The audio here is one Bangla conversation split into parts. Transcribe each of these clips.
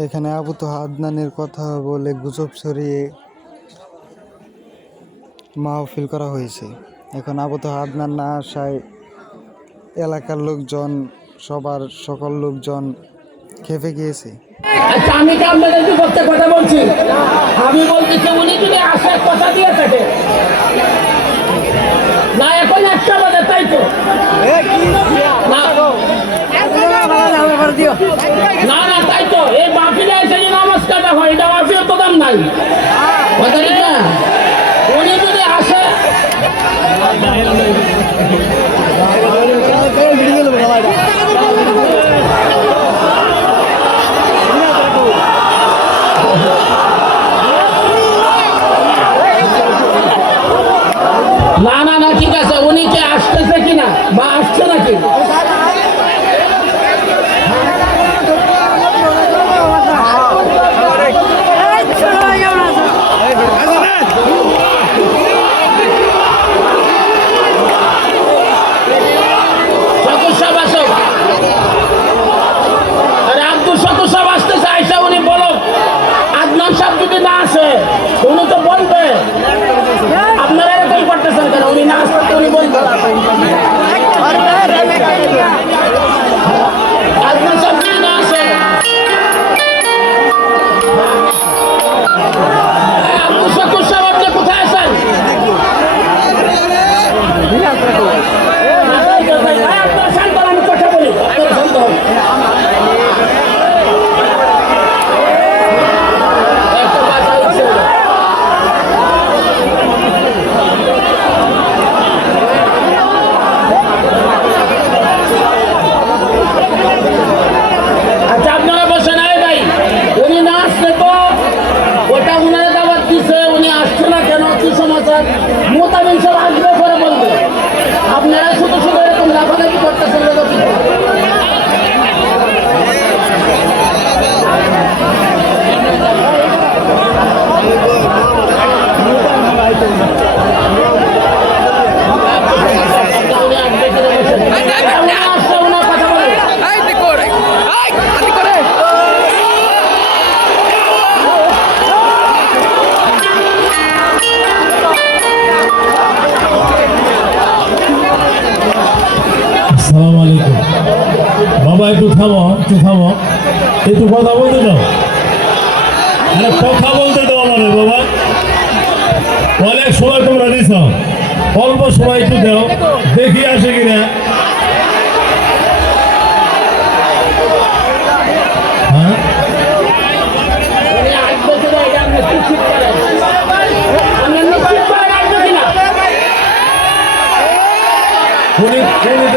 এখানে আবু তো আদনানের কথা বলে গুজব ছড়িয়ে মাহফিল করা হয়েছে। এখন আবু তো আদনান না আসায় এলাকার লোকজন, সবার সকল লোকজন খেপে গিয়েছে। আচ্ছা আমি আপনাদের কথা বলছি। আমি উনি যদি আসার কথা দিয়ে থাকে না এখন একটা বাজে তাই তো না না না তাই তো এই বাফিলে এসে যে নামাজ কাটা হয় এটা বাফিও তো দাম নাই উনি যদি আসে না একটু থামো। একটু কথা বলতে দাও। আরে কথা বলতে দাও আমাদের বাবা। অনেক সময় তোমরা দিছ অল্প সময় একটু দাও। দেখি আসে কিনা। হ্যাঁ?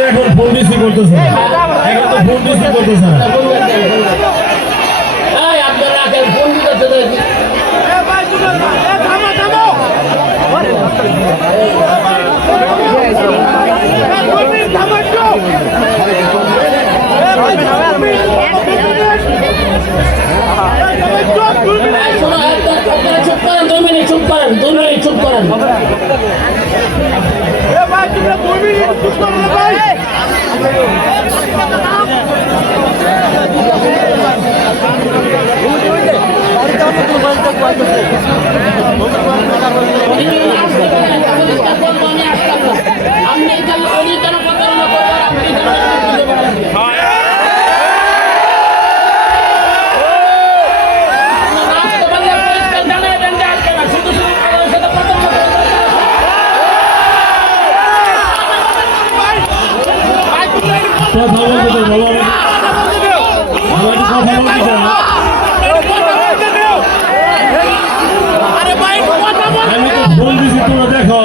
এখন ফোন রিসিভ করতেছে না এখন কথা বলতে বাবা বাবা কথা বলতে আমি তো ফোন দিছি তোমরা দেখো।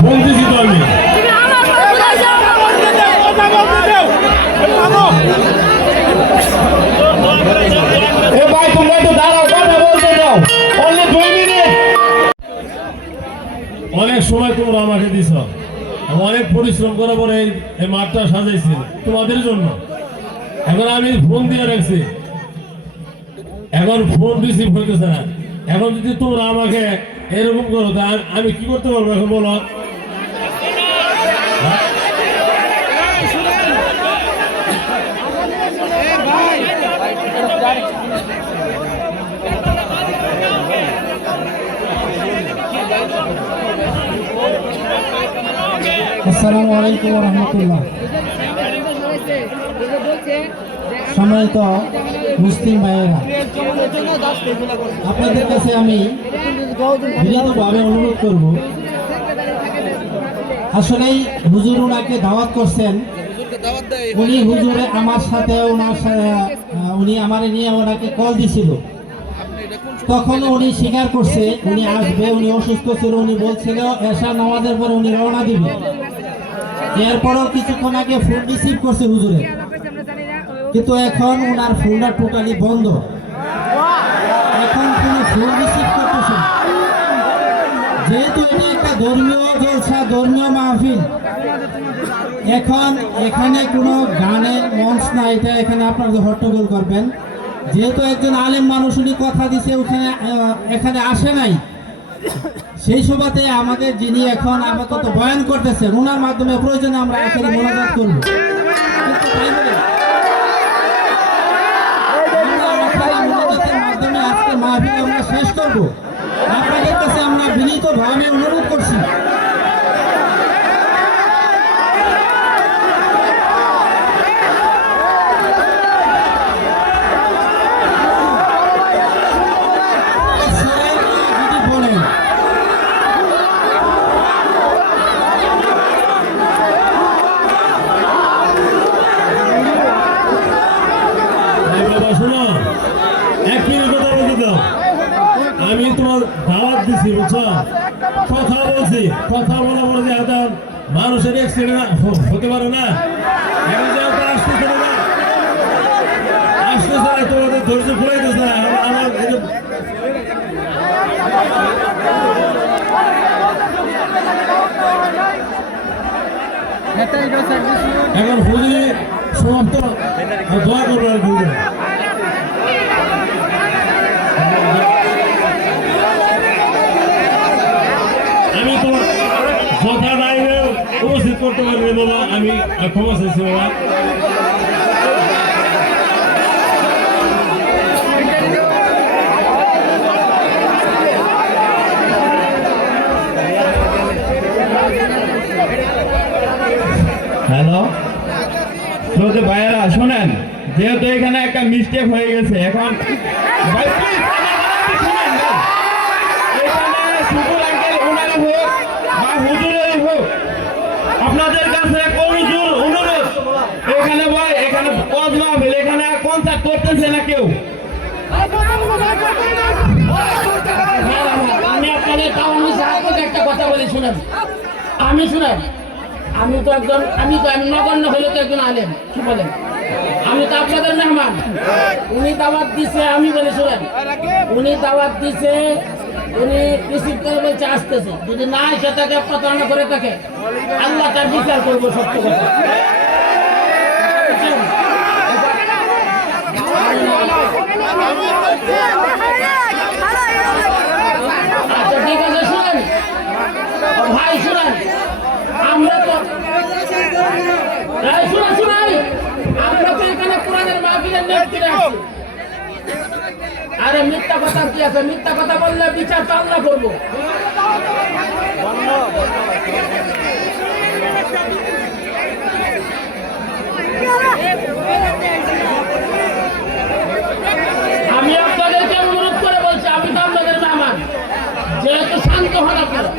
ফোন দিছি তো আমি। অনেক সময় তোমরা আমাকে দিছ। অনেক পরিশ্রম করার পরে এই- মাঠটা সাজাইছি, তোমাদের জন্য। এখন আমি ফোন দিয়ে রাখছি। এখন ফোন রিসিভ হইতেছে না। এখন যদি তোমরা আমাকে এরকম করো তা আমি কি করতে পারব? এখন বলো। আসসালামু আলাইকুম রহমতুল্লাহ। সম্মানিত মুসলিম ভাইয়েরা, আপনাদের কাছে আমি বিনীতভাবে অনুরোধ করব, আসলেই হুজুর ওনাকে দাওয়াত করছেন। উনি হুজুরে আমার সাথে ওনার উনি আমার নিয়ে ওনাকে কল দিছিল। তখন উনি স্বীকার করছে, উনি আসবে, উনি অসুস্থ ছিল, উনি বলছিল এসা নামাজের পরে উনি রওনা দিবে। এরপরও কিছুক্ষণ আগে ফোন রিসিভ করছে হুজুরে। কিন্তু এখন ওনার ফোনটা টোটালি বন্ধ। এখন তিনি ফোন রিসিভ করতেছে যেহেতু এটা একটা ধর্মীয় জলসা, ধর্মীয় মাহফিল, এখন এখানে কোনো গানের মঞ্চ না এটা এখানে আপনারা হট্টগোল করবেন। যেহেতু একজন আলেম মানুষ, উনি কথা দিছে, ওখানে এখানে আসে নাই। সেই সভাতে আমাদের যিনি এখন আপাতত বয়ান করতেছেন ওনার মাধ্যমে প্রয়োজনে আমরা এখানে মোনাজাত করব। আখেরি মাধ্যমে আজকে মাহফিল আমরা শেষ করব। আপনাদের কাছে আমরা বিনীতভাবে অনুরোধ করছি যদি বলেন এই বাবা শোনো এক মিনিট কথা বলতে দাও আমি তোমার দাওয়াত দিছি বুঝছ কথা বলছি কথা বলা বলে যে একটা মানুষের অ্যাক্সিডেন্ট হতে পারে না। এখন যে আসতেছে না আসতেছে না তোমাদের ধৈর্য ফুরাইতেছে না আমার- আমার এখন হুজুরি সমাপ্ত। দোয়া করব আর হুজুর আমি তোমার কথা নাইলে উপস্থিত করতে পারবে বাবা, আমি ক্ষমা চাইছি, বাবা। হ্যালো ভাইয়েরা, শোনেন, যেহেতু এখানে একটা মিস্টেক হয়ে গেছে, এখন হোক আপনাদের কাছে অনুজুর অনুরোধ এখানে ভাই এখানে কজ মাহফিল এখানে কনসার্ট করতেছে না কেউ। আমি আপনাদের একটা কথা বলি, শুনেন। আমি শুনেন, আমি তো একজন, আমি তো আমি নগণ্য হলে তো একজন আলেম, কি বলেন? আমি তো আপনাদের মেহমান। উনি দাওয়াত দিছে, আমি বলে, শুনেন। উনি দাওয়াত দিছে উনি রিসিভ করে বলছে আসতেছে, যদি না এসে তাকে প্রতারণা করে থাকে আল্লাহ তার বিচার করব সত্য কথা? আচ্ছা ঠিক আছে আমরা তো আমরা তো এখানে কোরআনের মাহফিলের নেতৃত্বে আছি। আরে মিথ্যা কথা কি আছে? মিথ্যা কথা বললে বিচার তো আল্লাহ করব। আমি আপনাদেরকে অনুরোধ করে বলছি, আমি তো আপনাদের মেহমান। যেহেতু শান্ত হন আপনারা।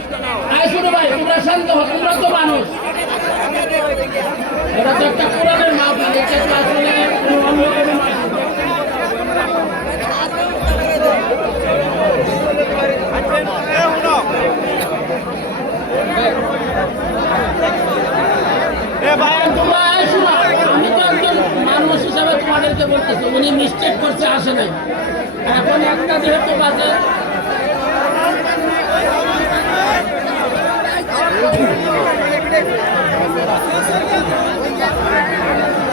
আয় শুরু ভাই, তোমরা শান্ত হো তোমরা তো বলতেছি, উনি মিস্টেক করছে, আসে নাই। এখন একটা যেহেতু বাজে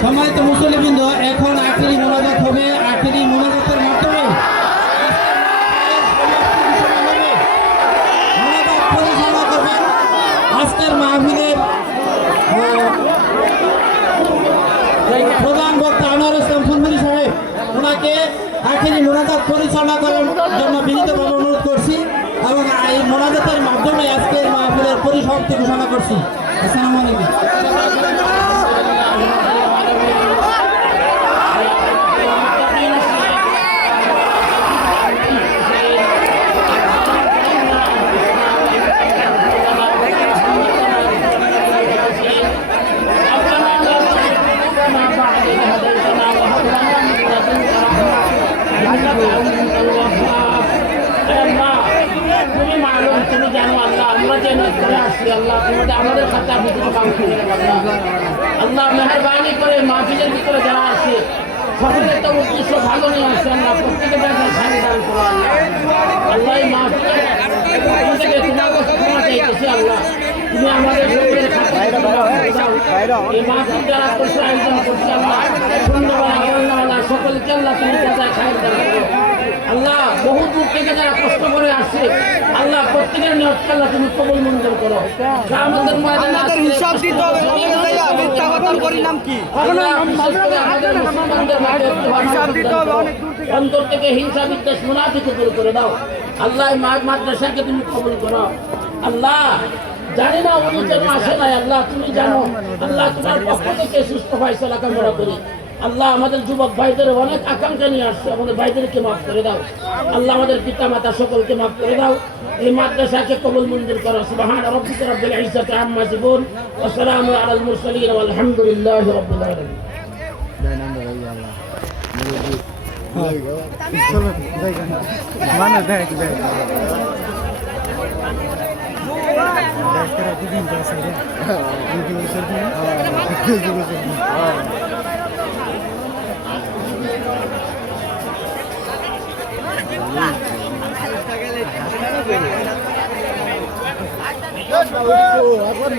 মুসলিম মুসলিবৃন্দ এখন আখেরি মোনাজাত হবে। আখেরি মোনাজাতের মাধ্যমে মোনাজাত পরিচালনা করবেন আজকের মাহফিলের আহ, প্রধান বক্তা আনোয়ার ইসলাম সুন্দরী সাহেব ওনাকে আখেরি মোনাজাত পরিচালনা করার জন্য বিনীতভাবে অনুরোধ করছি এবং এই মোনাজাতের মাধ্যমে আজকের মাহফিলের পরিসমাপ্তি ঘোষণা করছি। আসসালামু আলাইকুম তুমি মালুম তুমি জানো আল্লাহ আমরা যে নিয়োগ করে আসছি আল্লাহ তোমাদের আমাদের খাতা ভিতরে কাম করে রাখো, আল্লাহ আল্লাহ মেহরবানি করে মাহফিলের ভিতরে যারা আছে, সকলের তো উদ্দেশ্য ভালো নিয়ে আসছে আল্লাহ প্রত্যেকে ব্যাপারে খালি দান আল্লাহ। আল্লাহ আল্লাহ। তুমি আমাদের এই মাহফিল করছে, আয়োজন করছে আল্লাহ সুন্দরবালা বর্ণমালা সকলকে আল্লাহ তুমি আল্লাহ থেকে যারা কষ্ট করে আসছে আল্লাহ প্রত্যেকের নিয়তকে আল্লাহ তুমি কবল মঞ্জুর করো। আমাদের আমাদের হিসাব দিতে হবে মিথ্যা কথা পরিণাম কি আমাদের মুসলমানদের মাঝে হিসাব দিতে হবে অন্তর থেকে হিংসা বিদ্বেষ মুনাফিকে দূর করে দাও। আল্লাহ মাদ্রাসাকে তুমি কবল করো। আল্লাহ জানি না উনি যেন আসে নাই আল্লাহ তুমি জানো আল্লাহ তোমার পক্ষ থেকে সুস্থ ফয়সলা কামনা করি। আল্লাহ আমাদের যুবক ভাইদের অনেক আকাঙ্ক্ষা নিয়ে আসছে। আমাদের ভাইদেরকে মাফ করে দাও। আল্লাহ আমাদের পিতা মাতা সকলকে মাফ করে দাও। এই মাদ্রাসাকে কবুল মঞ্জুর করো। সুবহান রাব্বিকা রাব্বিল ইজ্জাতি আম্মা ইয়াসিফুন। ওয়া সালামু আলাল মুরসালিন। ওয়া আলহামদুলিল্লাহি রাব্বিল আলামিন। মানে দেখ দেখ এখন